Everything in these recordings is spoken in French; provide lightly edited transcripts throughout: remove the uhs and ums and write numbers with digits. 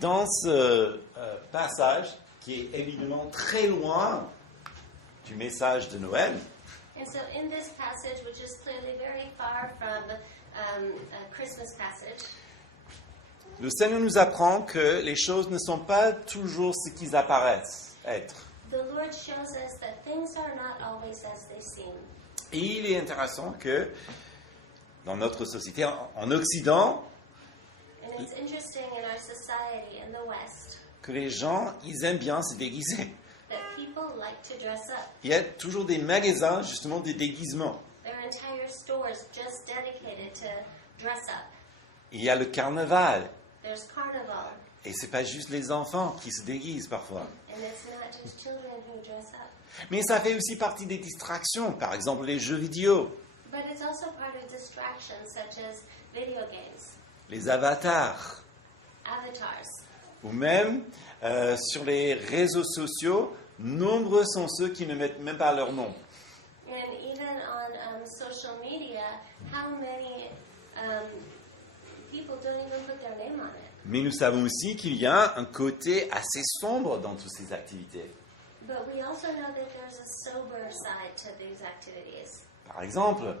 dans ce passage, qui est évidemment très loin du message de Noël, And so in this passage, which is clearly very far from a Christmas passage, le Seigneur nous apprend que les choses ne sont pas toujours ce qu'ils apparaissent être. the Lord shows us that things are not always as they seem. Et il est intéressant que dans notre société, en Occident, And it's interesting in our society in the West que les gens, ils aiment bien se déguiser. that people like to dress up. Il y a toujours des magasins, justement, des déguisements. There are entire stores just dedicated to dress up. Il y a le carnaval. There's carnival, Et c'est pas juste les enfants qui se déguisent parfois. and it's not just children who dress up. Mais ça fait aussi partie des distractions, par exemple les jeux vidéo, But it's also part of distractions such as video games, les avatars, avatars, ou même sur les réseaux sociaux, nombreux sont ceux qui ne mettent même pas leur nom. and even on social media, how many people don't even put their name on it. Mais nous savons aussi qu'il y a un côté assez sombre dans toutes ces activités. But we also know that there's a sober side to these activities. Par exemple,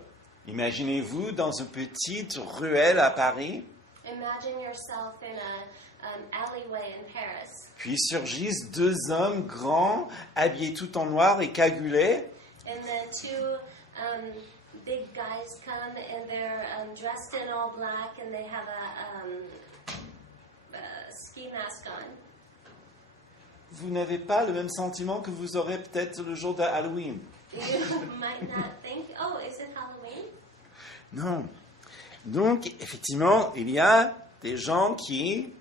imaginez-vous dans une petite ruelle à Paris, Imagine yourself in an alleyway in Paris, puis surgissent deux hommes grands, habillés tout en noir et cagoulés, and then two big guys come and they're dressed in all black and they have a ski mask on. vous n'avez pas le même sentiment que vous aurez peut-être le jour de Halloween. You might not think, oh, is it Halloween? Non. Donc, effectivement, il y a des gens qui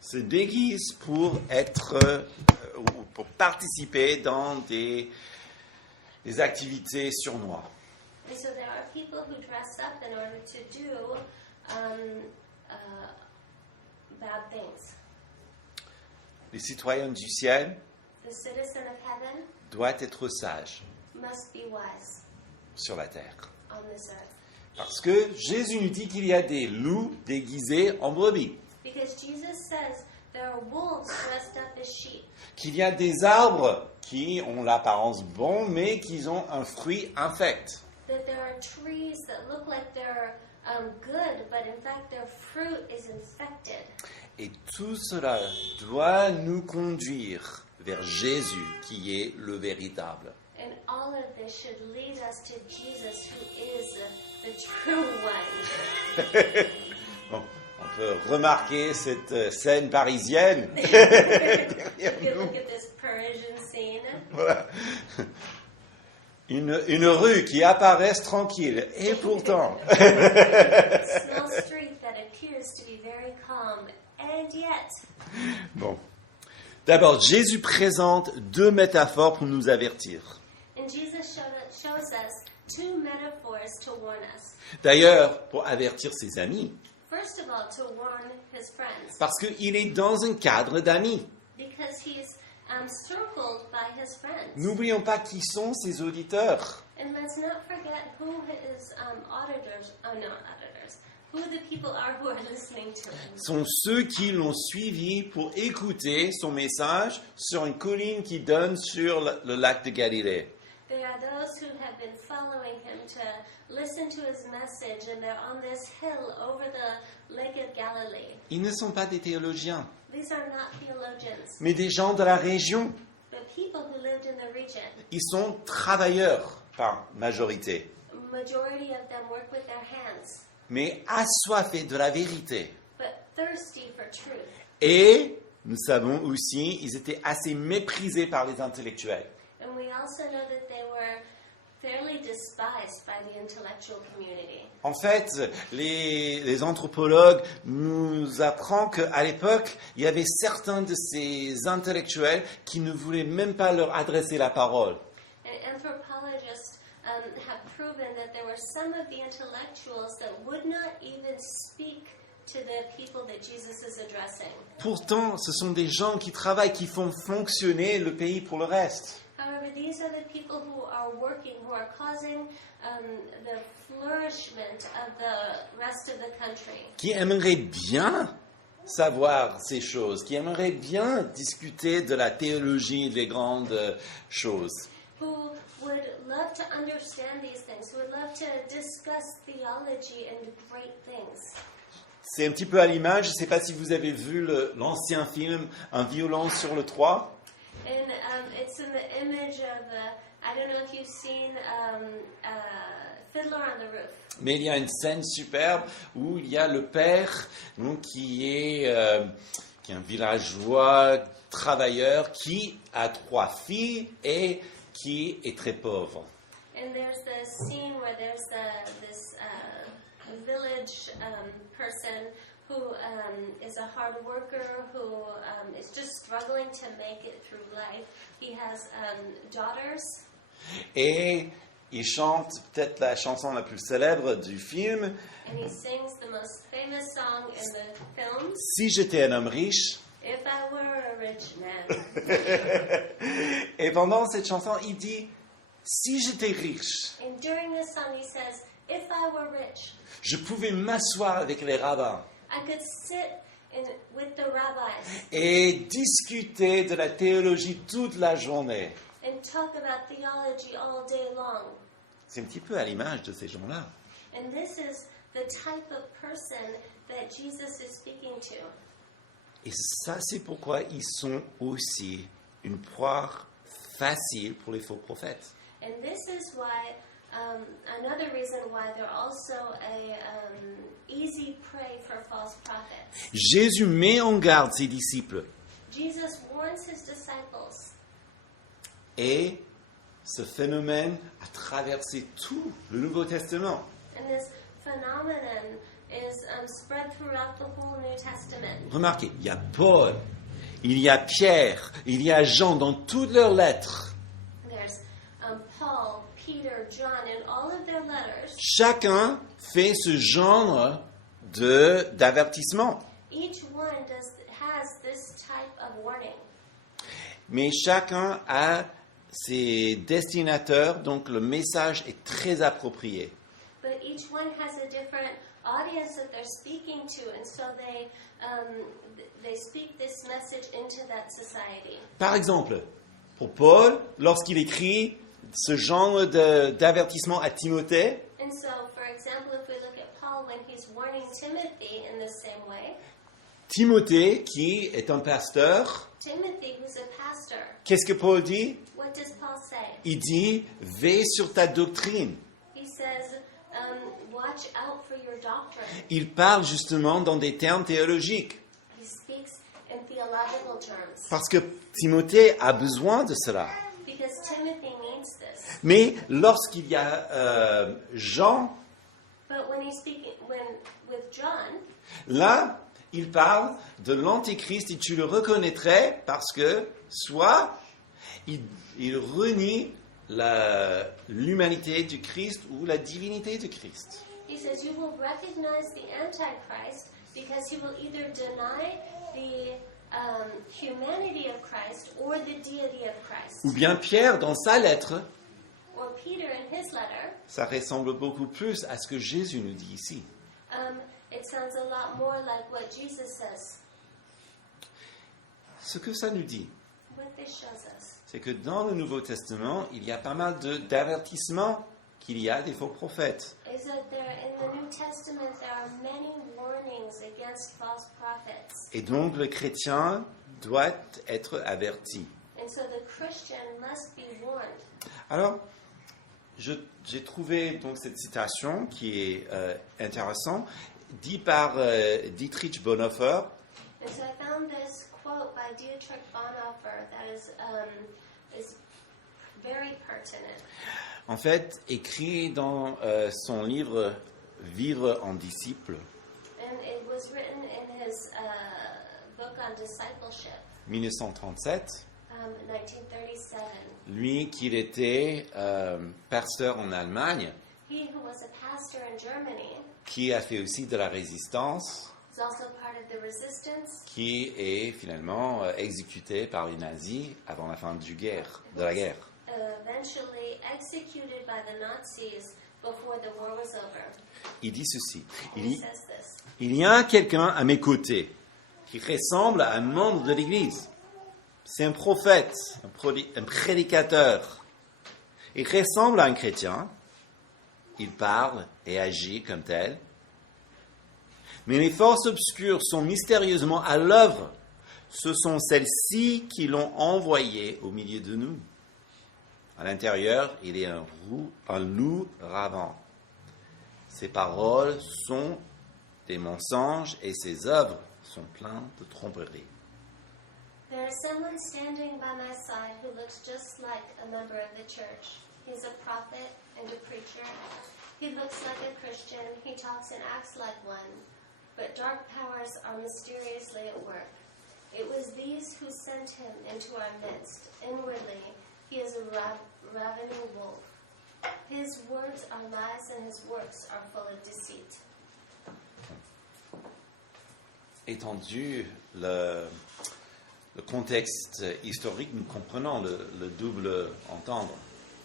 se déguisent pour être, ou pour participer dans des activités surnois. And so there are people who dress up in order to do bad things. Les citoyens du ciel The citizen of heaven doivent être sages must be wise sur la terre. on this earth. Parce que Jésus nous dit qu'il y a des loups déguisés en brebis, Because Jesus says there are wolves dressed up as sheep, qu'il y a des arbres qui ont l'apparence bon, mais qui ont un fruit infect. that there are trees that look like they're good, but in fact their fruit is infected. Et tout cela doit nous conduire vers Jésus, qui est le véritable. And all of this should lead us to Jesus, who is the true one. Bon, on peut remarquer cette scène parisienne. You can look at this Parisian scene. Voilà. Une rue qui apparaît tranquille, et pourtant, Small street that appears to be very calm, and yet. bon. D'abord, Jésus présente deux métaphores pour nous avertir. And Jesus shows us two metaphors to warn us. D'ailleurs, pour avertir ses amis, First of all, to warn his friends, parce qu'il est dans un cadre d'amis. because he's circled by his friends. N'oublions pas qui sont ses auditeurs. And let's not forget who his who the people are who are listening to him. Sont ceux qui l'ont suivi pour écouter son message sur une colline qui donne sur le lac de Galilée. They are those who have been following him to listen to his message, and they're on this hill over the Lake of Galilee. Ils ne sont pas des théologiens, These are not theologians, mais des gens de la région. but people who lived in the region. Ils sont travailleurs par majorité, Majority of them work with their hands, mais assoiffés de la vérité. but thirsty for truth. Et nous savons aussi, ils étaient assez méprisés par les intellectuels. And we also know that they were fairly despised by the intellectual community. En fait, les anthropologues nous apprennent qu'à l'époque, il y avait certains de ces intellectuels qui ne voulaient même pas leur adresser la parole. And anthropologists have proven that there were some of the intellectuals that would not even speak to the people that Jesus is addressing. Pourtant, ce sont des gens qui travaillent, qui font fonctionner le pays pour le reste. However, these are the people who are working, who are causing the flourishment of the rest of the country, Qui aimeraient bien savoir ces choses, qui aimeraient bien discuter de la théologie, des grandes choses. who would love to understand these things, who would love to discuss theology and great things. C'est un petit peu à l'image, je ne sais pas si vous avez vu l'ancien film Un violon sur le toit. And it's in the image of, I don't know if you've seen Fiddler on the Roof. Mais il y a une scène superbe où il y a le père donc, qui est un villageois travailleur qui a 3 filles et qui est très pauvre. And there's the scene where there's this village person who is a hard worker, who is just struggling to make it through life. He has daughters. Et il chante peut-être la chanson la plus célèbre du film. And he sings the most famous song in the film, Si j'étais un homme riche. If I Were a Rich Man. Et pendant cette chanson, il dit si j'étais riche, And during this song he says, If I were rich, je pouvais m'asseoir avec les rabbins I could sit with the rabbis et discuter de la théologie toute la journée. and talk about theology all day long. C'est un petit peu à l'image de ces gens-là. And this is the type of person that Jesus is speaking to. Et ça, c'est pourquoi ils sont aussi une proie facile pour les faux prophètes. And this is why, another reason why they're also a easy prey for false prophets. Jésus met en garde ses disciples. Jesus warns his disciples, Et ce phénomène a traversé tout le Nouveau Testament. and this phenomenon is spread throughout the whole New Testament. Remarquez, il y a Paul, il y a Pierre, il y a Jean dans toutes leurs lettres. There's Paul, Peter, John, in all of their letters. Chacun fait ce genre d'avertissement. Each one has this type of warning. Mais chacun a ses destinateurs, donc le message est très approprié. But each one has a different audience that they're speaking to, and so they speak this message into that society. Par exemple, pour Paul, lorsqu'il écrit ce genre d'avertissement à Timothée, And so, for example, if we look at Paul when he's warning Timothy in the same way, Timothée, qui est un pasteur, Timothy, who's a pastor, qu'est-ce que Paul dit? what does Paul say? Il dit, veille sur ta doctrine. He says, watch out for your doctrine. Il parle justement dans des termes théologiques. He speaks in theological terms Parce que Timothée a besoin de cela. because Timothy needs this. Mais lorsqu'il y a Jean, But when he's speaking, with John, là, il parle de l'Antéchrist et tu le reconnaîtrais parce que soit il renie l'humanité du Christ ou la divinité du Christ. he says you will recognize the Antichrist because he will either deny the humanity of Christ or the deity of Christ. Ou bien Pierre, dans sa lettre, Or Peter in his letter, ça ressemble beaucoup plus à ce que Jésus nous dit ici. it sounds a lot more like what Jesus says. Ce que ça nous dit, What this shows us c'est que dans le Nouveau Testament, il y a pas mal d'avertissements qu'il y a des faux prophètes. is that in the New Testament there are many warnings against false prophets. Et donc le chrétien doit être averti. And so the Christian must be warned. Alors, j'ai trouvé donc cette citation qui est intéressante, dit par Dietrich Bonhoeffer. And so I found this quote by Dietrich Bonhoeffer that is very pertinent. En fait, écrit dans son livre Vivre en disciple, And it was written in his book on discipleship, 1937. 1937. Lui qui était pasteur en Allemagne, He who was a pastor in Germany qui a fait aussi de la résistance, was also part of the resistance. qui est finalement exécuté par les nazis avant la fin de la guerre. Eventually executed by the Nazis before the war was over. Il dit ceci, And he says this. il y a quelqu'un à mes côtés qui ressemble à un membre de l'Église. C'est un prophète, un prédicateur. Il ressemble à un chrétien. Il parle et agit comme tel. Mais les forces obscures sont mystérieusement à l'œuvre. Ce sont celles-ci qui l'ont envoyé au milieu de nous. À l'intérieur, il est un loup ravant. Ses paroles sont des mensonges et ses œuvres sont pleines de tromperies. There is someone standing by my side who looks just like a member of the church. He's a prophet and a preacher. He looks like a Christian. He talks and acts like one. But dark powers are mysteriously at work. It was these who sent him into our midst. Inwardly, he is a ravening wolf. His words are lies and his works are full of deceit. Étendu le contexte historique, nous comprenons le double entendre.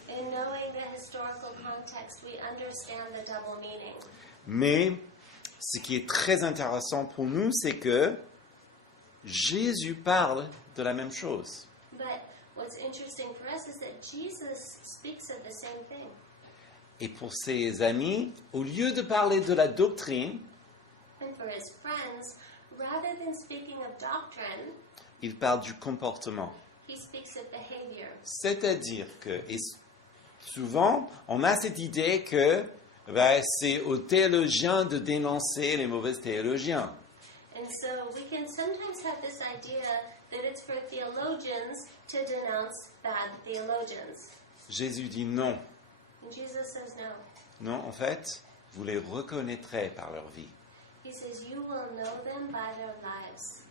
In knowing the historical context, we understand the double meaning. Mais ce qui est très intéressant pour nous, c'est que Jésus parle de la même chose. But what's interesting for us is that Jesus speaks of the same thing. Et pour ses amis, au lieu de parler de la doctrine, And for his friends, rather than speaking of doctrine, il parle du comportement. he speaks of behavior. C'est-à-dire que, et souvent, on a cette idée que c'est aux théologiens de dénoncer les mauvais théologiens. And so we can sometimes have this idea that it's for theologians to denounce bad theologians. Jésus dit non. And Jesus says no. Non, en fait, vous les reconnaîtrez par leur vie. He says you will know them by their lives.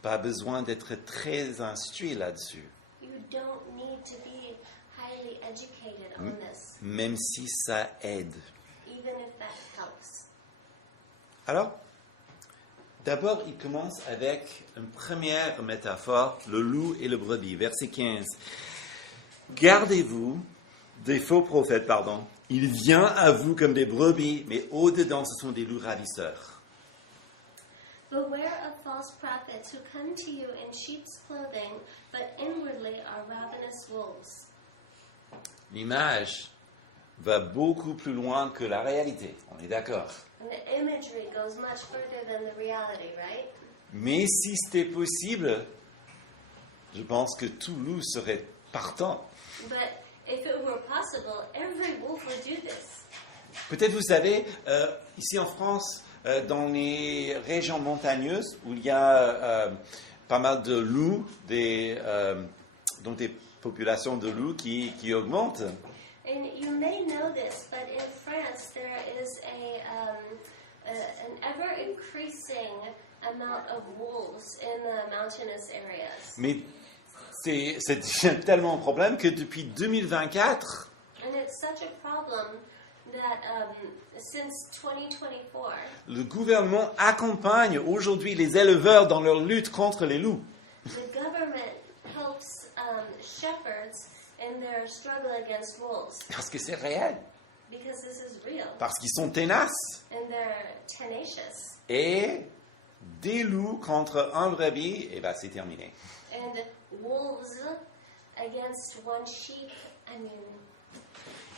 Pas besoin d'être très instruit là-dessus, You don't need to be highly educated on this, même si ça aide. even if that helps. Alors, d'abord, il commence avec une première métaphore, le loup et le brebis, verset 15. Gardez-vous des faux prophètes, Il vient à vous comme des brebis, mais au-dedans, ce sont des loups ravisseurs. Beware of false prophets who come to you in sheep's clothing, but inwardly are ravenous wolves. L'image va beaucoup plus loin que la réalité, on est d'accord. And the imagery goes much further than the reality, right? Mais si c'était possible, je pense que tout loup serait partant. But if it were possible, every wolf would do this. Peut-être vous savez, ici en France, dans les régions montagneuses où il y a pas mal de loups, donc des populations de loups qui augmentent. And you may know this, but in France there is an ever-increasing amount of wolves in the mountainous areas. Mais c'est tellement un problème que depuis 2024, And it's such a problem that since 2024, le gouvernement accompagne aujourd'hui les éleveurs dans leur lutte contre les loups. the government helps shepherds in their struggle against wolves Parce que c'est réel, because this is real parce qu'ils sont tenaces. and they're tenacious. Et des loups contre un brebis, et bien c'est terminé. And wolves against one sheep, I mean,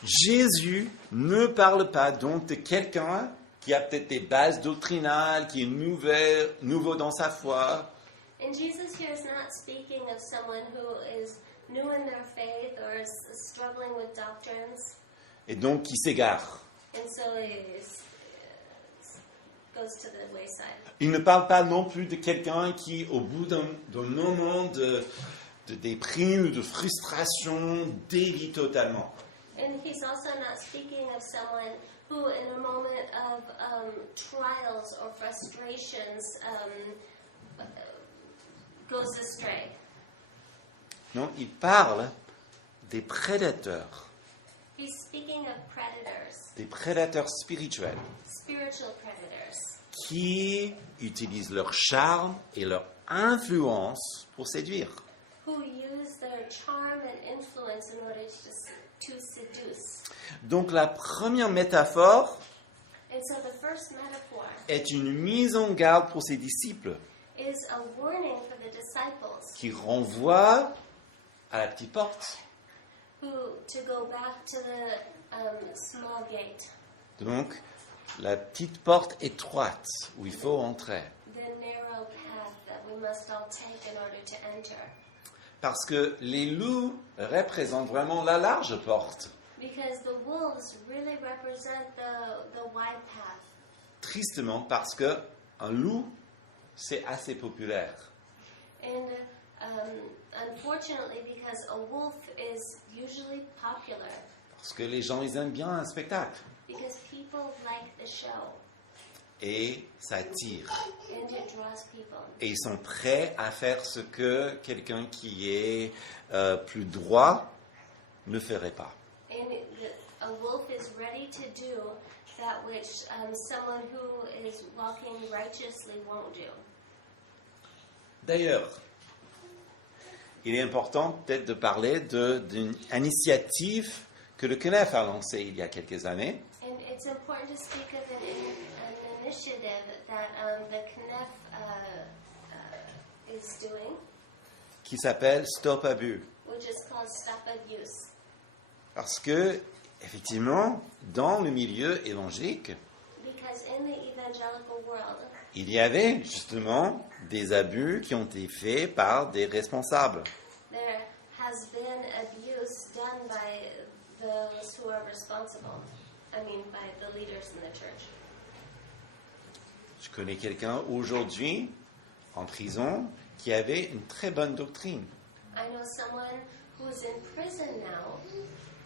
Jésus ne parle pas donc de quelqu'un qui a peut-être des bases doctrinales, qui est nouveau dans sa foi, and Jesus here is not speaking of someone who is new in their faith or is struggling with doctrines, et donc qui s'égare. and so goes to the wayside. Il ne parle pas non plus de quelqu'un qui, au bout d'un moment de déprime ou de frustration, dévie totalement. And he's also not speaking of someone who, in a moment of trials or frustrations, goes astray. Non, il parle des prédateurs, He's speaking of predators, des prédateurs spirituels, spiritual predators, qui utilisent leur charme et leur influence pour séduire. who use their charm and influence in order to seduce. Donc la première métaphore And so the first metaphor est une mise en garde pour ses disciples. is a warning for the disciples qui renvoie à la petite porte. to go back to the small gate, Donc, la petite porte étroite où il faut entrer. the narrow path that we must all take in order to enter. Parce que les loups représentent vraiment la large porte. Because the wolves really represent the wide path. Tristement, parce que un loup, c'est assez populaire. And unfortunately, because a wolf is usually popular, Parce que les gens, ils aiment bien un spectacle. because people like the show Et ça attire. and it draws people. Et ils sont prêts à faire ce que quelqu'un qui est plus droit ne ferait pas. And a wolf is ready to do that which someone who is walking righteously won't do. D'ailleurs, il est important peut-être de parler d'une initiative que le CNEF a lancée il y a quelques années, And it's important to speak of an initiative that the CNEF is doing, qui s'appelle Stop Abus. which is called Stop Abuse. Parce que, effectivement, dans le milieu évangélique, Because in the evangelical world, il y avait justement des abus qui ont été faits par des responsables. there has been abuse done by those who are responsible. I mean, by the leaders in the church. Je connais quelqu'un aujourd'hui en prison qui avait une très bonne doctrine. I know someone who's in prison now,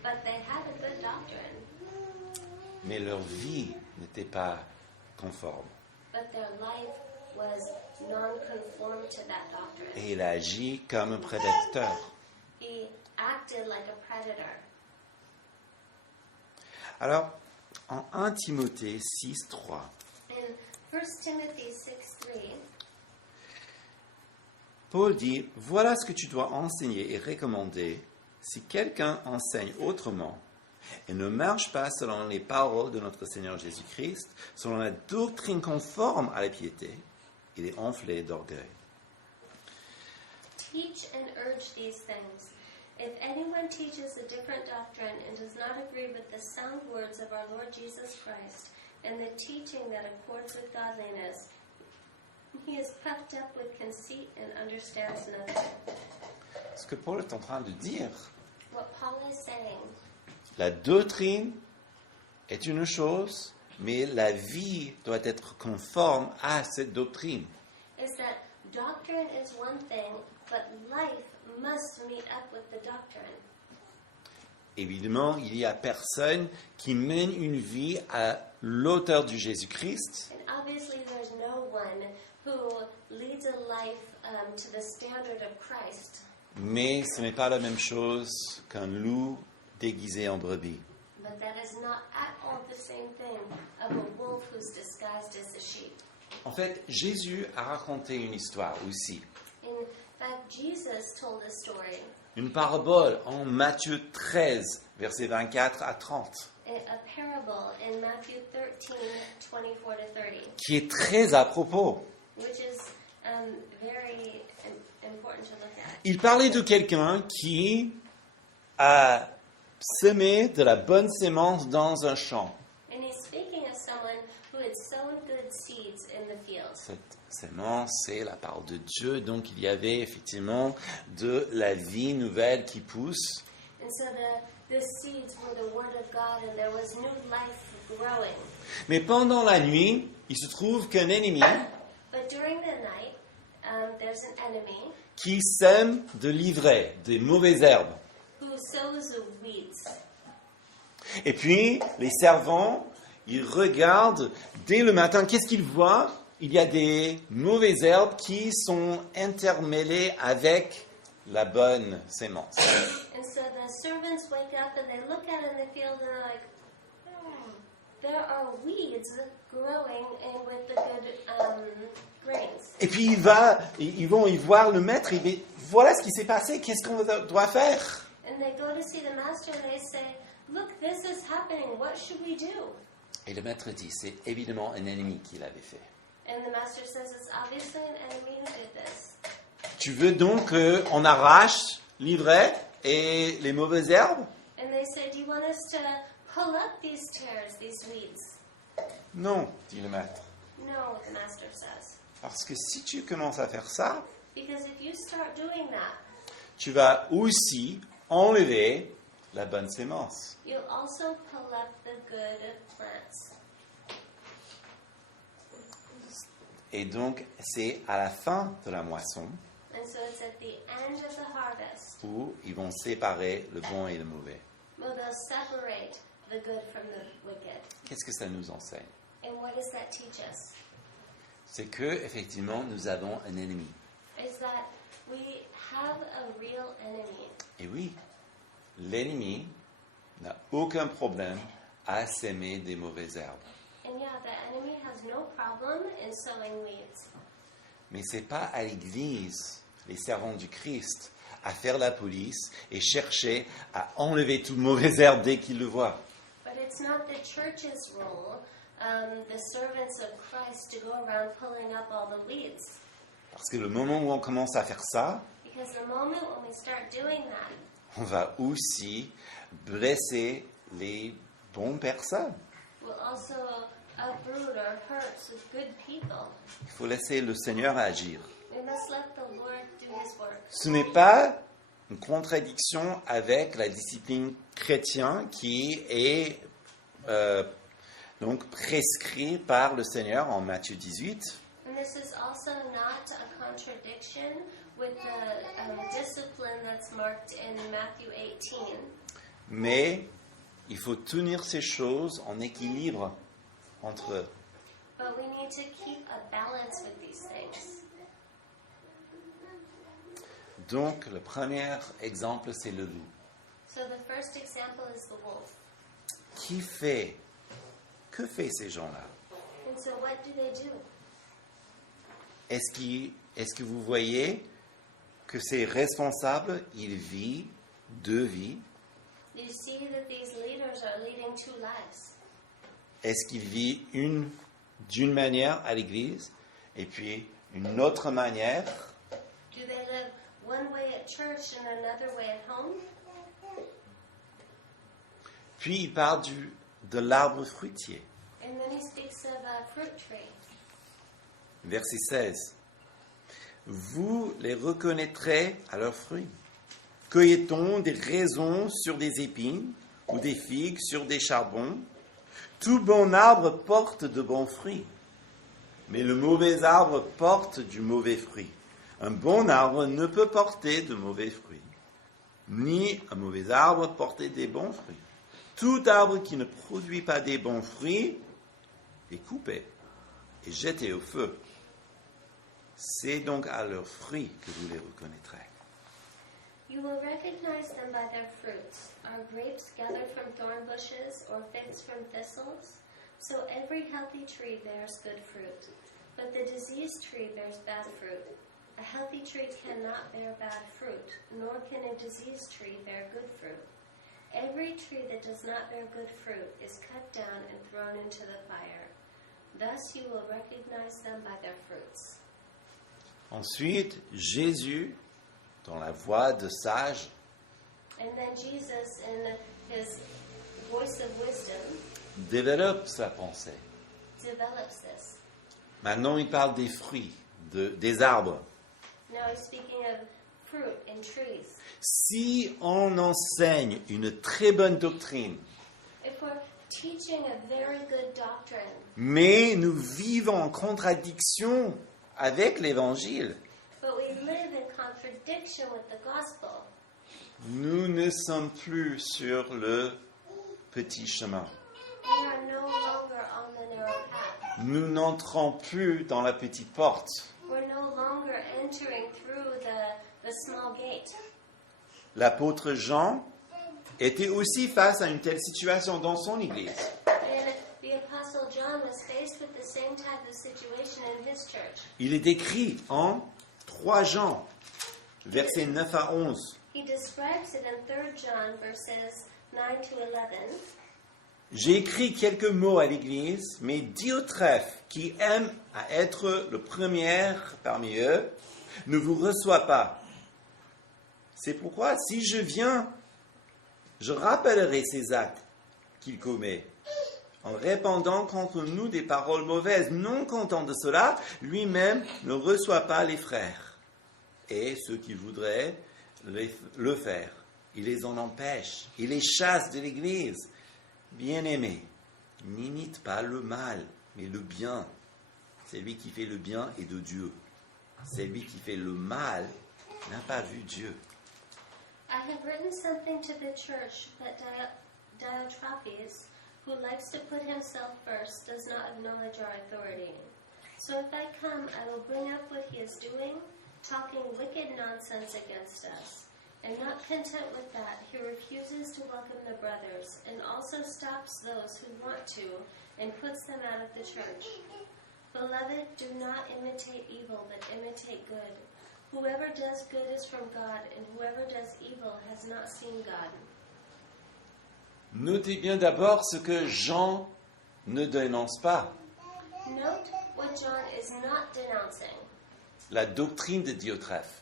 but they had a good doctrine, Mais leur vie n'était pas conforme. but their life was non-conform to that doctrine. Et il agit comme un prédateur. He acted like a predator. Alors, en 1 Timothée 6, 3, In 1 Timothy 6:3, Paul dit, « Voilà ce que tu dois enseigner et recommander. Si quelqu'un enseigne autrement et ne marche pas selon les paroles de notre Seigneur Jésus-Christ, selon la doctrine conforme à la piété, il est enflé d'orgueil. » teach and urge these things. If anyone teaches a different doctrine and does not agree with the sound words of our Lord Jesus Christ and the teaching that accords with godliness, he is puffed up with conceit and understands nothing. Ce que Paul est en train de dire, What Paul is saying la doctrine est une chose, mais la vie doit être conforme à cette doctrine. is that doctrine is one thing, but life must meet up with the doctrine. Évidemment, il n'y a personne qui mène une vie à l'auteur du Jésus-Christ And obviously there's no one who leads a life to the standard of Christ. mais ce n'est pas la même chose qu'un loup déguisé en brebis. But that is not at all the same thing of a wolf who's disguised as a sheep. En fait, Jésus a raconté une histoire aussi, In fact, Jesus told a story, une parabole en Matthieu 13, versets 24 à 30, a parable in Matthew 13, 24 to 30, qui est très à propos. which is very important to look at. Il parlait de quelqu'un qui a semé de la bonne sémence dans un champ. And he's speaking of someone who had sown good seeds in the field. Cette sémence, c'est la parole de Dieu, donc il y avait effectivement de la vie nouvelle qui pousse. And so the seeds were the word of God, and there was new life growing. Mais pendant la nuit, il se trouve qu'un ennemi But during the night, there's an enemy qui sème de l'ivraie, des mauvaises herbes. who sows weeds. Et puis, les servants, ils regardent dès le matin, qu'est-ce qu'ils voient? Il y a des mauvaises herbes qui sont intermêlées avec la bonne sémence. And so the servants wake up and they look out in the field and they're like, there are weeds growing in with the good grains. Et puis ils vont y voir le maître, et disent, voilà ce qui s'est passé, qu'est-ce qu'on doit faire? And they go to see the master and they say, look, this is happening. What should we do? Et le maître dit, c'est évidemment un ennemi qui l'avait fait. And the master says it's obviously an enemy who did this. Tu veux donc qu'on arrache l'ivraie et les mauvaises herbes? And they say, do you want us to pull up these tares, these weeds? Non, dit le maître. No, the master says. Parce que si tu commences à faire ça, Because if you start doing that, tu vas aussi enlever la bonne sémence. you'll also pull up the good plants. Et donc, c'est à la fin de la moisson And so it's at the end of the harvest où ils vont séparer le bon et le mauvais. where they'll separate the good from the wicked. Qu'est-ce que ça nous enseigne? And what does that teach us? C'est que, effectivement, nous avons un ennemi. Is that we have a real enemy. Et oui, l'ennemi n'a aucun problème à s'aimer des mauvaises herbes. And yeah, the enemy has no problem in sowing weeds. Mais ce n'est pas à l'Église, les servants du Christ, à faire la police et chercher à enlever toute mauvaise herbe dès qu'ils le voient. But it's not the church's role, the servants of Christ, to go around pulling up all the weeds. Parce que le moment où on commence à faire ça, Because the moment when we start doing that, on va aussi blesser les bonnes personnes. we'll also uproot or hurt some good people. Il faut laisser le Seigneur agir. We must let the Lord do His work. Ce n'est pas une contradiction avec la discipline chrétienne qui est donc prescrite par le Seigneur en Matthieu 18. And this is also not a contradiction with the discipline that's marked in Matthew 18. Mais il faut tenir ces choses en équilibre entre eux. But we need to keep a balance with these things. Donc, le premier exemple, c'est le loup. So the first example is the wolf. Que fait ces gens-là? And so what do they do? Est-ce que vous voyez que ces responsables, ils vivent deux vies? Do you see that these leaders are leading two lives? Est-ce qu'ils vivent une d'une manière à l'église et puis une autre manière Do they live one way at church and another way at home? Puis il parle de l'arbre fruitier. And then he speaks of a fruit tree. Verset 16. Vous les reconnaîtrez à leurs fruits. Cueille-t-on des raisins sur des épines ou des figues sur des charbons? Tout bon arbre porte de bons fruits, mais le mauvais arbre porte du mauvais fruit. Un bon arbre ne peut porter de mauvais fruits, ni un mauvais arbre porter des bons fruits. Tout arbre qui ne produit pas des bons fruits est coupé et jeté au feu. C'est donc à leurs fruits que vous les reconnaîtrez. You will recognize them by their fruits. Are grapes gathered from thorn bushes or figs from thistles? So every healthy tree bears good fruit, but the diseased tree bears bad fruit. A healthy tree cannot bear bad fruit, nor can a diseased tree bear good fruit. Every tree that does not bear good fruit is cut down and thrown into the fire. Thus you will recognize them by their fruits. Ensuite, Jésus, dans la voix de sage, And then Jesus, in his voice of wisdom, développe sa pensée. develops this. Maintenant, il parle des fruits, des arbres. Now he's speaking of fruit and trees. Si on enseigne une très bonne doctrine, If we're teaching a very good doctrine, mais nous vivons en contradiction avec l'Évangile, but we live in contradiction with the gospel, nous ne sommes plus sur le petit chemin. we are no longer on the narrow path. Nous n'entrons plus dans la petite porte. We're no longer entering through the small gate. L'apôtre Jean était aussi face à une telle situation dans son église. And the Apostle John was faced with the same type of situation in his church. Il est décrit en 3 Jean, versets 9 à 11. He describes it in 3 John verses 9 to 11. j'ai écrit quelques mots à l'église, mais Diotrephe, qui aime à être le premier parmi eux, ne vous reçoit pas. C'est pourquoi, si je viens, je rappellerai ces actes qu'il commet, en répandant contre nous des paroles mauvaises. Non content de cela, lui-même ne reçoit pas les frères. Et ceux qui voudraient le faire, il les en empêche, il les chasse de l'église. Bien-aimé, n'imite pas le mal, mais le bien. Celui qui fait le bien est de Dieu. Celui qui fait le mal n'a pas vu Dieu. I have written something to the church, but Diotrephes, who likes to put himself first, does not acknowledge our authority. So if I come, I will bring up what he is doing, talking wicked nonsense against us. And not content with that, he refuses to welcome the brothers, and also stops those who want to, and puts them out of the church. Beloved, do not imitate evil, but imitate good. Whoever does good is from God, and whoever does evil has not seen God. Notez bien d'abord ce que Jean ne dénonce pas. Note what John is not denouncing. La doctrine de Diotrephe.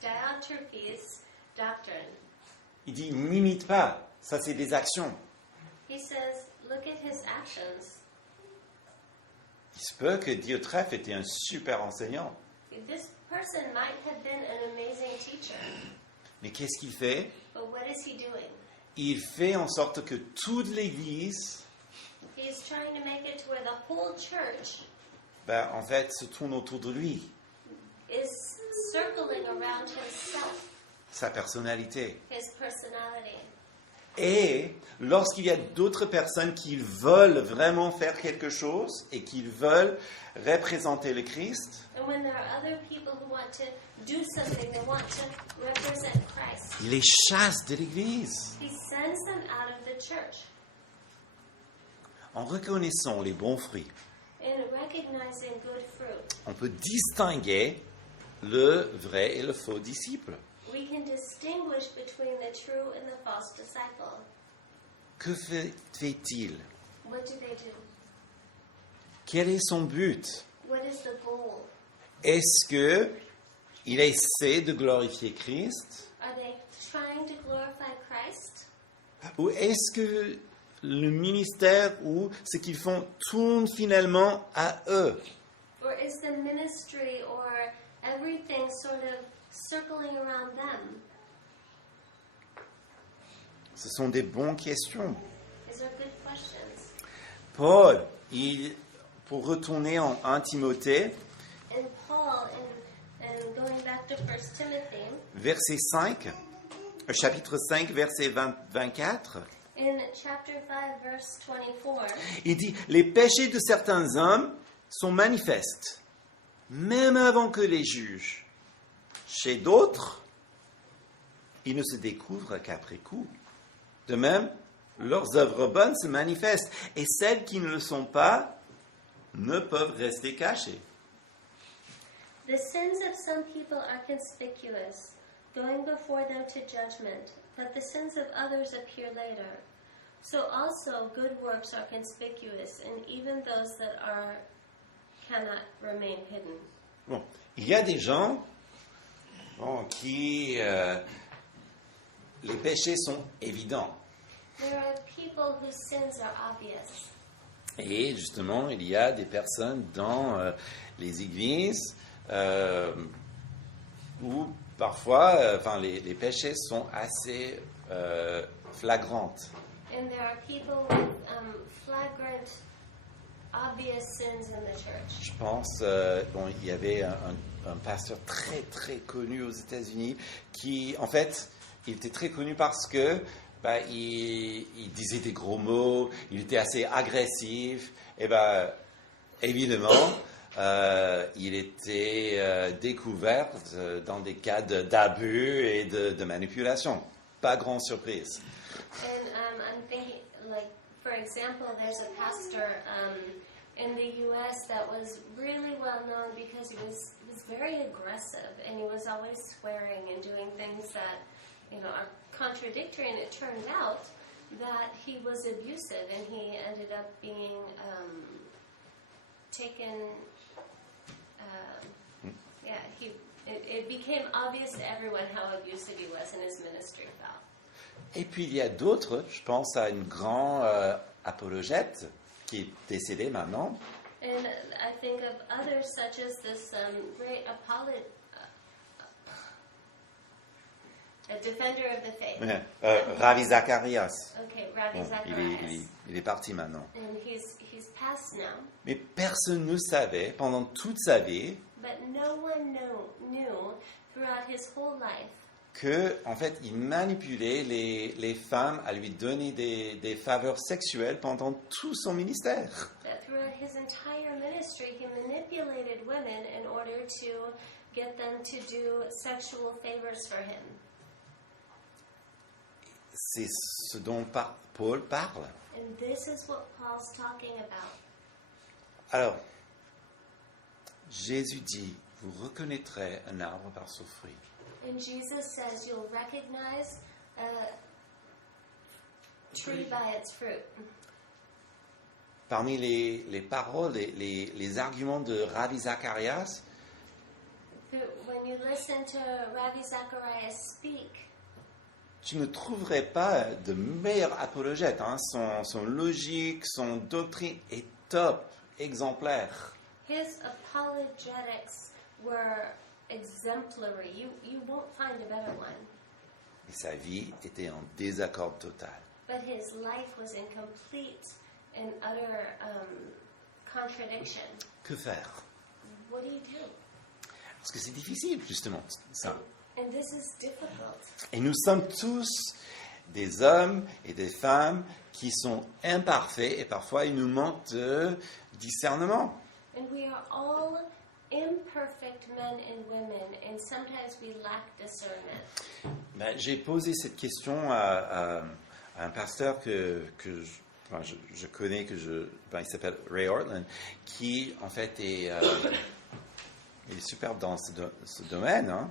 Diotrephes' doctrine. Il dit n'imite pas, ça c'est des actions. He says, look at his actions. Il se peut que Diotrephe était un super enseignant. This person might have been an amazing teacher, Mais qu'est-ce qu'il fait? but what is he doing? Il fait en sorte que toute l'Église, He's trying to make it to where the whole church en fait, se tourne autour de lui, is circling around himself, sa personnalité. his personality. Et lorsqu'il y a d'autres personnes qui veulent vraiment faire quelque chose et qui veulent représenter le Christ, And when there are other people who want to do something, they want to represent Christ, il les chasse de l'Église. he sends them out of the church. En reconnaissant les bons fruits, In recognizing good fruit, on peut distinguer le vrai et le faux disciple. we can distinguish between the true and the false disciple. Que fait-il? What do they do? Quel est son but? What is the goal? Est-ce qu'il essaie de glorifier Christ? Are they trying to glorify Christ? Ou est-ce que le ministère ou ce qu'ils font tourne finalement à eux? Or is the ministry or everything sort of circling around them? Ce sont des bonnes questions. These are good questions. Paul, pour retourner en 1 Timothée, And Paul, and going back to 1 Timothy, verset 5, chapitre 5, verset 24, in chapter 5, verse 24, il dit « Les péchés de certains hommes sont manifestes, même avant que les juges. Chez d'autres, ils ne se découvrent qu'après coup. De même, leurs œuvres bonnes se manifestent, et celles qui ne le sont pas ne peuvent rester cachées. the sins of some people are conspicuous, going before them to judgment, but the sins of others appear later. So also good works are conspicuous, and even those that are cannot remain hidden. Bon, il y a des gens qui... les péchés sont évidents. There are people whose sins are obvious. Et justement, il y a des personnes dans les églises où parfois les péchés sont assez flagrants. And there are people with flagrant, obvious sins in the church. Je pense, il y avait un pasteur très très connu aux États-Unis qui, en fait, il était très connu parce que il disait des gros mots, il était assez agressif, et évidemment, il était découvert dans des cas d'abus et de manipulation. Pas grande surprise. And I'm thinking, like, for example, there's a pastor in the U.S. that was really well known because he was very aggressive, and he was always swearing and doing things that, are contradictory, and it turned out that he was abusive, and he ended up being taken. It became obvious to everyone how abusive he was, and his ministry fell. Et puis il y a d'autres, je pense à une grande apologète qui est décédée maintenant, And I think of others, such as this great a defender of the faith. Ravi Zacharias. Okay, Ravi Bon, Zacharias. il est parti maintenant. And he's passed now. Mais personne ne savait pendant toute sa vie But no one knew throughout his whole life que, en fait, il manipulait les femmes à lui donner des faveurs sexuelles pendant tout son ministère. that throughout his entire ministry he manipulated women in order to get them to do sexual favors for him. C'est ce dont Paul parle. And this is what Paul's talking about. Alors, Jésus dit, vous reconnaîtrez un arbre par son fruit. And Jesus says you'll recognize a tree by its fruit. Parmi les paroles, les arguments de Ravi Zacharias, When you listen to Ravi Zacharias speak, tu ne trouverais pas de meilleur apologète. Hein. Son logique, son doctrine est top, exemplaire. his apologetics were exemplary. You won't find a better one. Et sa vie était en désaccord total. But his life was in complete and utter contradiction. Que faire? What do you do? Parce que c'est difficile, justement, ça. And this is difficult. Et nous sommes tous des hommes et des femmes qui sont imparfaits et parfois il nous manque de discernement. And we are all imperfect men and women, and sometimes we lack discernment. Ben, j'ai posé cette question à un pasteur que je connais, il s'appelle Ray Ortlund, qui en fait est superbe dans ce domaine. Hein.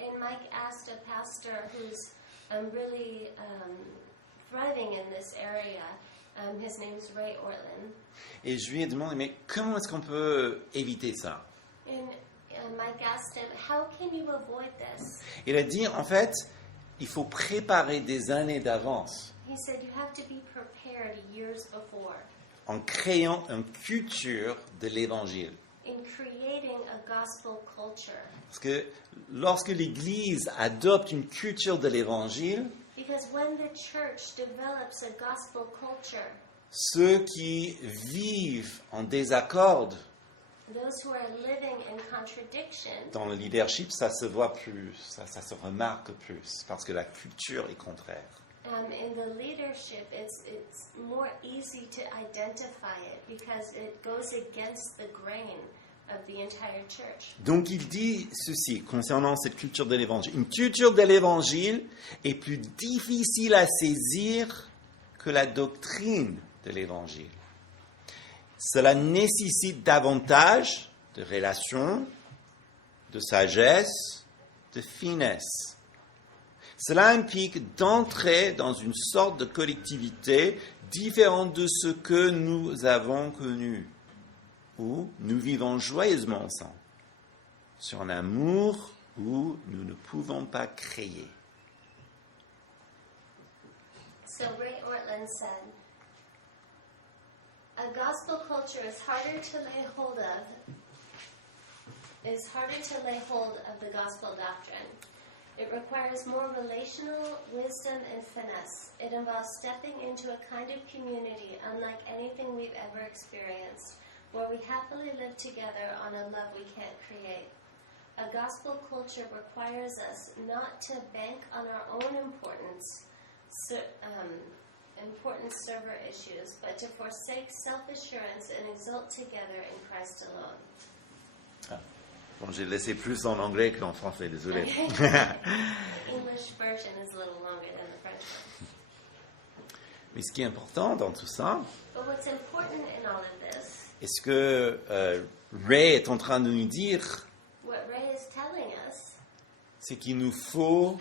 And Mike asked a pastor who's really thriving in this area. His name's Ray Ortlund. Et je lui ai demandé, mais comment est-ce qu'on peut éviter ça? And Mike asked him, how can you avoid this? Il a dit, en fait, il faut préparer des années d'avance He said, you have to be prepared years before en créant une culture de l'évangile. in creating a gospel culture. Parce que lorsque l'Église adopte une culture de l'évangile, Because when the church develops a gospel culture, ceux qui vivent en désaccord those who are living in contradiction, dans le leadership, ça se voit plus, ça se remarque plus, parce que la culture est contraire. in the leadership, it's more easy to identify it because it goes against the grain of the entire church. Donc il dit ceci concernant cette culture de l'évangile. Une culture de l'évangile est plus difficile à saisir que la doctrine de l'évangile. Cela nécessite davantage de relations, de sagesse, de finesse. Cela implique d'entrer dans une sorte de collectivité différente de ce que nous avons connu, où nous vivons joyeusement ensemble, sur un amour où nous ne pouvons pas créer. So Ray Ortlund said, a gospel culture is harder to lay hold of the gospel doctrine. It requires more relational wisdom and finesse. It involves stepping into a kind of community unlike anything we've ever experienced, where we happily live together on a love we can't create. A gospel culture requires us not to bank on our own important server issues, but to forsake self-assurance and exult together in Christ alone. Bon, j'ai laissé plus en anglais qu'en français, désolé. Okay. The English version is a little longer than the French one. Mais ce qui est important dans tout ça, But what's important in all of this, est ce que Ray est en train de nous dire, what Ray is telling us, c'est qu'il nous faut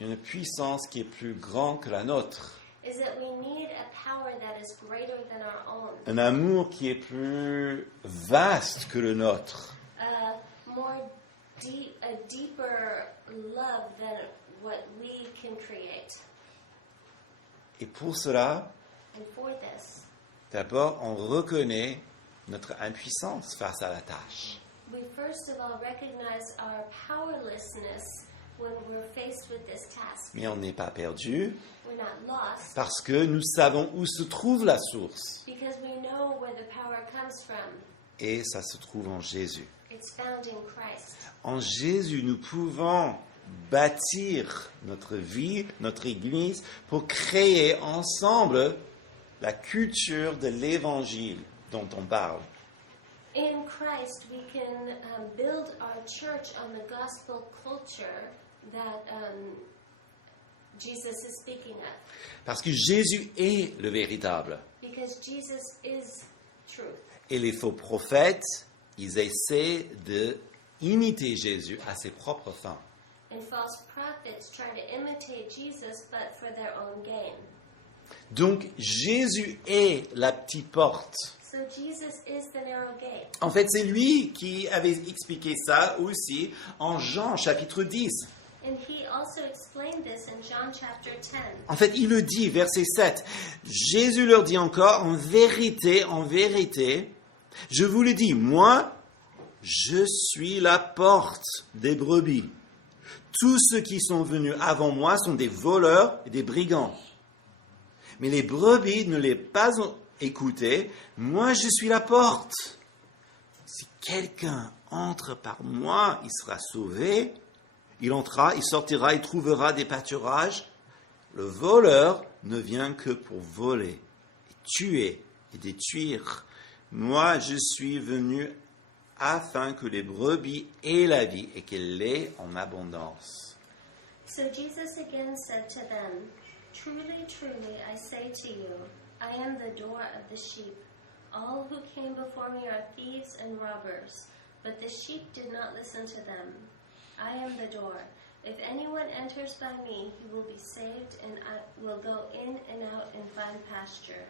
une puissance qui est plus grande que la nôtre. is that we need a power that is greater than our own, Un amour qui est plus vaste que le nôtre. a deeper love than what we can create. Et pour cela, And for this, d'abord, on reconnaît notre impuissance face à la tâche. we first of all recognize our powerlessness when we're faced with this task. Mais on n'est pas perdu We're not lost parce que nous savons où se trouve la source. because we know where the power comes from. Et ça se trouve en Jésus. It's found in Christ. En Jésus, nous pouvons bâtir notre vie, notre Église, pour créer ensemble la culture de l'Évangile dont on parle. In Christ, we can build our church on the gospel culture that Jesus is speaking of. Parce que Jésus est le véritable. Because Jesus is truth. Et les faux prophètes, ils essaient d'imiter Jésus à ses propres fins. And false prophets try to imitate Jesus, but for their own gain. Donc Jésus est la petite porte. So Jesus is the narrow gate. En fait, c'est lui qui avait expliqué ça aussi en Jean chapitre 10. And he also explained this in John chapter 10. En fait, il le dit, verset 7. Jésus leur dit encore, en vérité, je vous le dis, moi, je suis la porte des brebis. Tous ceux qui sont venus avant moi sont des voleurs et des brigands. Mais les brebis ne les pas écouté. Moi, je suis la porte. Si quelqu'un entre par moi, il sera sauvé. Il entrera, il sortira, il trouvera des pâturages. Le voleur ne vient que pour voler, et tuer et détruire. Moi, je suis venu afin que les brebis aient la vie et qu'elle l'ait en abondance. So Jesus again said to them, Truly, truly, I say to you, I am the door of the sheep. All who came before me are thieves and robbers, but the sheep did not listen to them. I am the door. If anyone enters by me, he will be saved, and I will go in and out and find pasture.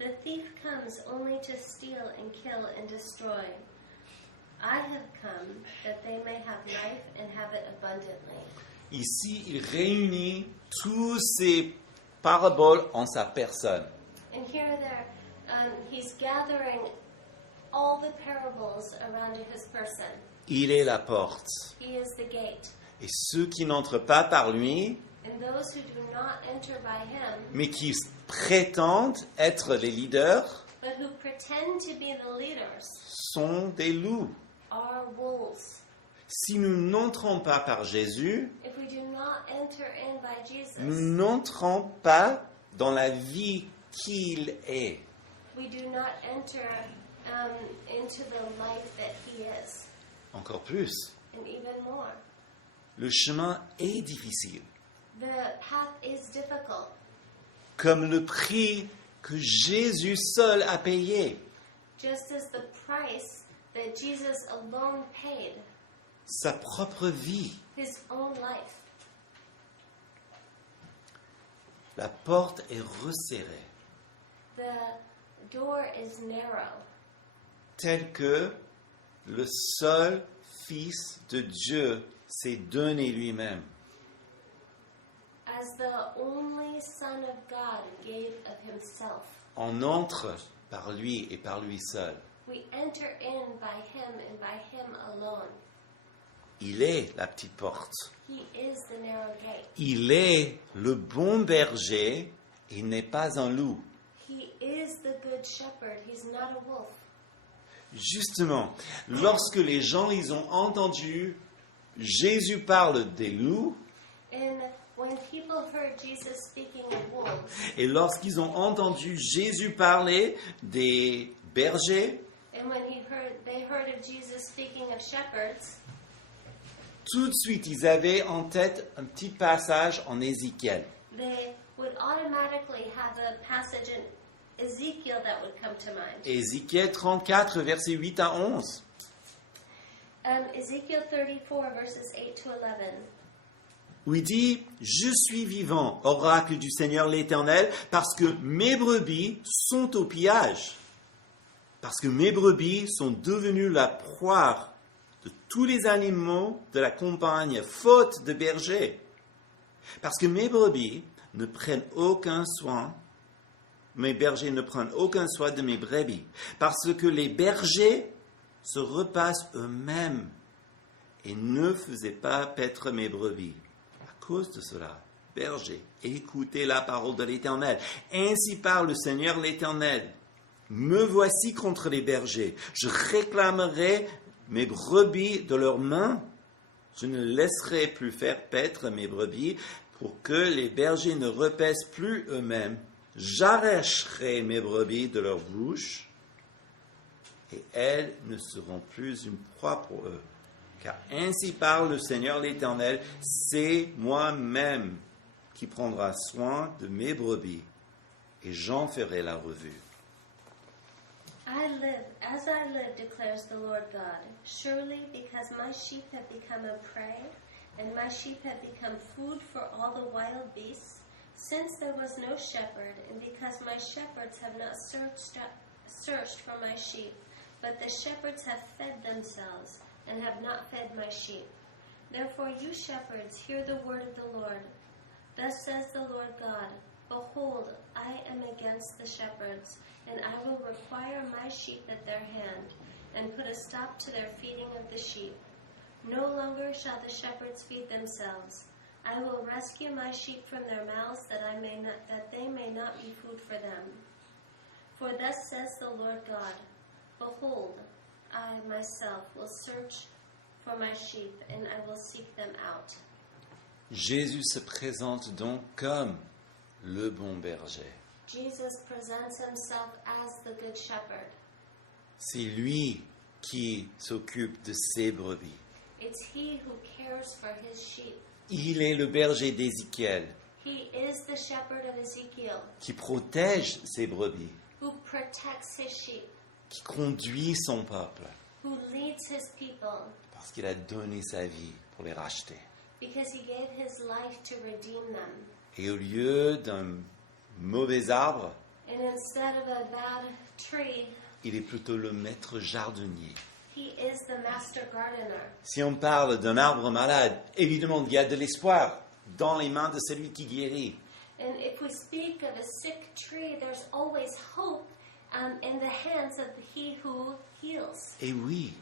The thief comes only to steal and kill and destroy. I have come that they may have life and have it abundantly. Ici, il réunit tous ces paraboles en sa personne. And here he's gathering all the parables around his person. Il est la porte. He is the gate. Et ceux qui n'entrent pas par lui, And those who do not enter by him, mais qui prétendent être les leaders, but who pretend to be the leaders, sont des loups. are wolves. Si nous n'entrons pas par Jésus, If we do not enter in by Jesus, nous n'entrons pas dans la vie qu'il est. we do not enter into the life that he is. Encore plus, And even more, le chemin est difficile, the path is difficult, comme le prix que Jésus seul a payé. just as the price that Jesus alone paid, Sa propre vie. his own life. La porte est resserrée, The door is narrow, tel que le seul Fils de Dieu s'est donné lui-même. as the only Son of God gave of himself. On entre par lui et par lui seul. We enter in by him and by him alone. Il est la petite porte. He is the narrow gate. Il est le bon berger. Il n'est pas un loup. He is the good shepherd. He's not a wolf. Justement, lorsque les gens ils ont entendu Jésus parle des loups, And when people heard Jesus speaking of wolves, et lorsqu'ils ont entendu Jésus parler des bergers, and when they heard of Jesus speaking of shepherds, tout de suite ils avaient en tête un petit passage en Ézéchiel. they would automatically have a passage in Ezekiel that would come to mind. Ézéchiel 34, versets 8 à 11. Ezekiel 34, verses 8 to 11. où il dit « Je suis vivant, oracle du Seigneur l'Éternel, parce que mes brebis sont au pillage. Parce que mes brebis sont devenues la proie de tous les animaux de la campagne, faute de berger. Parce que mes brebis ne prennent aucun soin, mes bergers ne prennent aucun soin de mes brebis. Parce que les bergers se repassent eux-mêmes et ne faisaient pas paître mes brebis. À cause de cela, bergers, écoutez la parole de l'Éternel. Ainsi parle le Seigneur l'Éternel. Me voici contre les bergers. Je réclamerai mes brebis de leurs mains. Je ne laisserai plus faire paître mes brebis pour que les bergers ne repaissent plus eux-mêmes. J'arracherai mes brebis de leur bouche et elles ne seront plus une proie pour eux. Car ainsi parle le Seigneur l'Éternel, c'est moi-même qui prendra soin de mes brebis et j'en ferai la revue. As I live, declares the Lord God, surely because my sheep have become a prey, and my sheep have become food for all the wild beasts, since there was no shepherd, and because my shepherds have not searched for my sheep, but the shepherds have fed themselves, and have not fed my sheep. Therefore you shepherds, hear the word of the Lord. Thus says the Lord God, behold, I am against the shepherds, and I will require my sheep at their hand, and put a stop to their feeding of the sheep. No longer shall the shepherds feed themselves. I will rescue my sheep from their mouths, that they may not be food for them. For thus says the Lord God, behold, I myself will search for my sheep, and I will seek them out. Jésus se présente donc comme le bon berger. Jesus presents himself as the good shepherd. C'est lui qui s'occupe de ses brebis. It's he who cares for his sheep. Il est le berger d'Ézéchiel He is the shepherd of Ezekiel, qui protège ses brebis, who protects his sheep, qui conduit son peuple who leads his people, parce qu'il a donné sa vie pour les racheter. because he gave his life to redeem them. Et au lieu d'un mauvais arbre, And instead of a bad tree, il est plutôt le maître jardinier. he is the master gardener. Si on parle d'un arbre malade, évidemment, il y a de l'espoir dans les mains de celui qui guérit. And if we speak of a sick tree, there's always hope in the hands of he who heals. Et oui,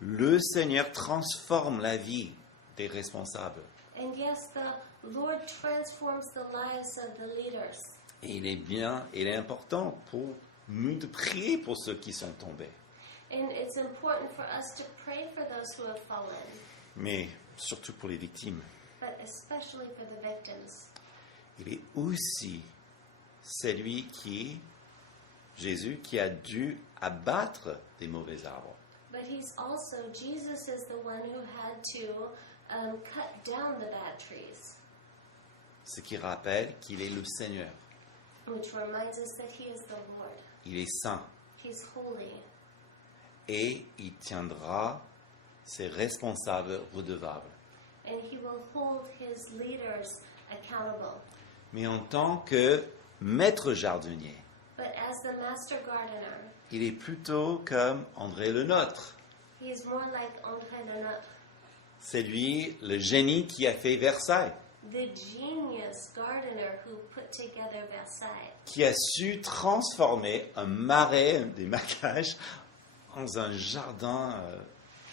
le Seigneur transforme la vie des responsables. And yes, the Lord transforms the lives of the leaders. Et il est important pour nous de prier pour ceux qui sont tombés. And it's important for us to pray for those who have fallen, Mais surtout pour les victimes. but especially for the victims. Il est aussi celui Jésus, qui a dû abattre des mauvais arbres. But Jesus is the one who had to cut down the bad trees, Ce qui rappelle qu'il est le Seigneur. which reminds us that he is the Lord. Il est saint. He's holy, Et il tiendra ses responsables redevables. and he will hold his leaders accountable. Mais en tant que maître jardinier, But as the master gardener, il est plutôt comme André le Nôtre. he is more like André Le Nôtre, C'est lui, le génie qui a fait Versailles, the genius gardener who put together Versailles, qui a su transformer un marais, des maquages, en un jardin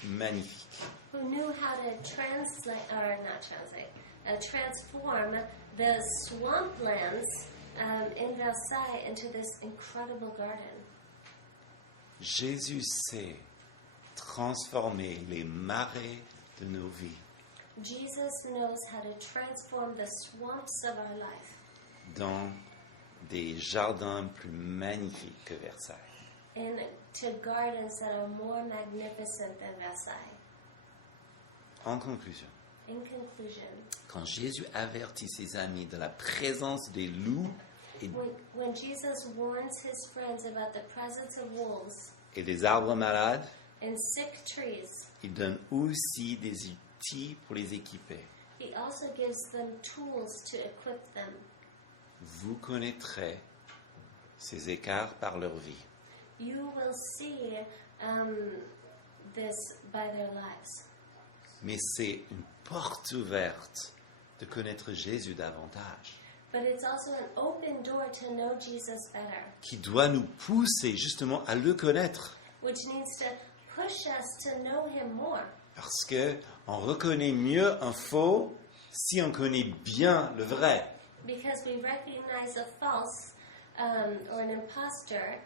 magnifique. who knew how to transform the swamplands in Versailles into this incredible garden. Jésus sait transformer les marais de nos vies Jesus knows how to transform the swamps of our life dans des jardins plus magnifiques que Versailles. into gardens that are more magnificent than Versailles. En conclusion, In conclusion, quand Jésus avertit ses amis de la présence des loups when Jesus warns his friends about the presence of wolves et des arbres malades, and sick trees, il donne aussi des outils pour les équiper. He also gives them tools to equip them. Vous connaîtrez ces écarts par leur vie. You will see this by their lives. Mais c'est une porte ouverte de connaître Jésus davantage, But it's also an open door to know Jesus better, qui doit nous pousser justement à le connaître. which needs to push us to know him more. Parce que on reconnaît mieux un faux si on connaît bien le vrai. Because we recognize a false or an imposter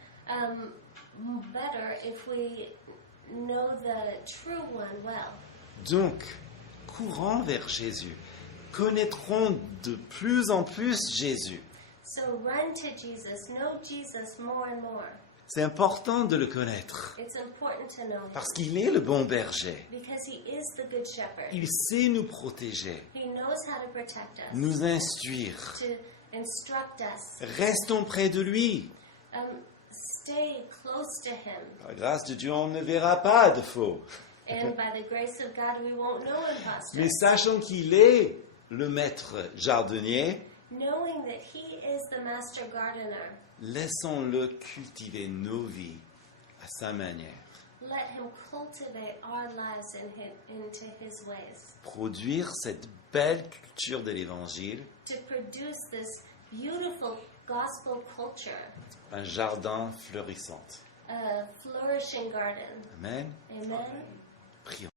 better if we know the true one well. Donc, courons vers Jésus. Connaîtrons de plus en plus Jésus. So run to Jesus, know Jesus more and more. C'est important de le connaître It's important to know him parce qu'il est le bon berger. because he is the good shepherd. Il sait nous protéger, He knows how to protect us, nous instruire. to instruct us. Restons près de lui. Stay close to him. Par la grâce de Dieu, on ne verra pas de faux. And by the grace of God, we won't know imposters. Mais sachant qu'il est le maître jardinier, Knowing that he is the master gardener, laissons-le cultiver nos vies à sa manière. let him cultivate our lives into his ways. Produire cette belle culture de l'Évangile, To produce this beautiful gospel culture, un jardin fleurissant. a flourishing garden. Amen. Amen. Prions.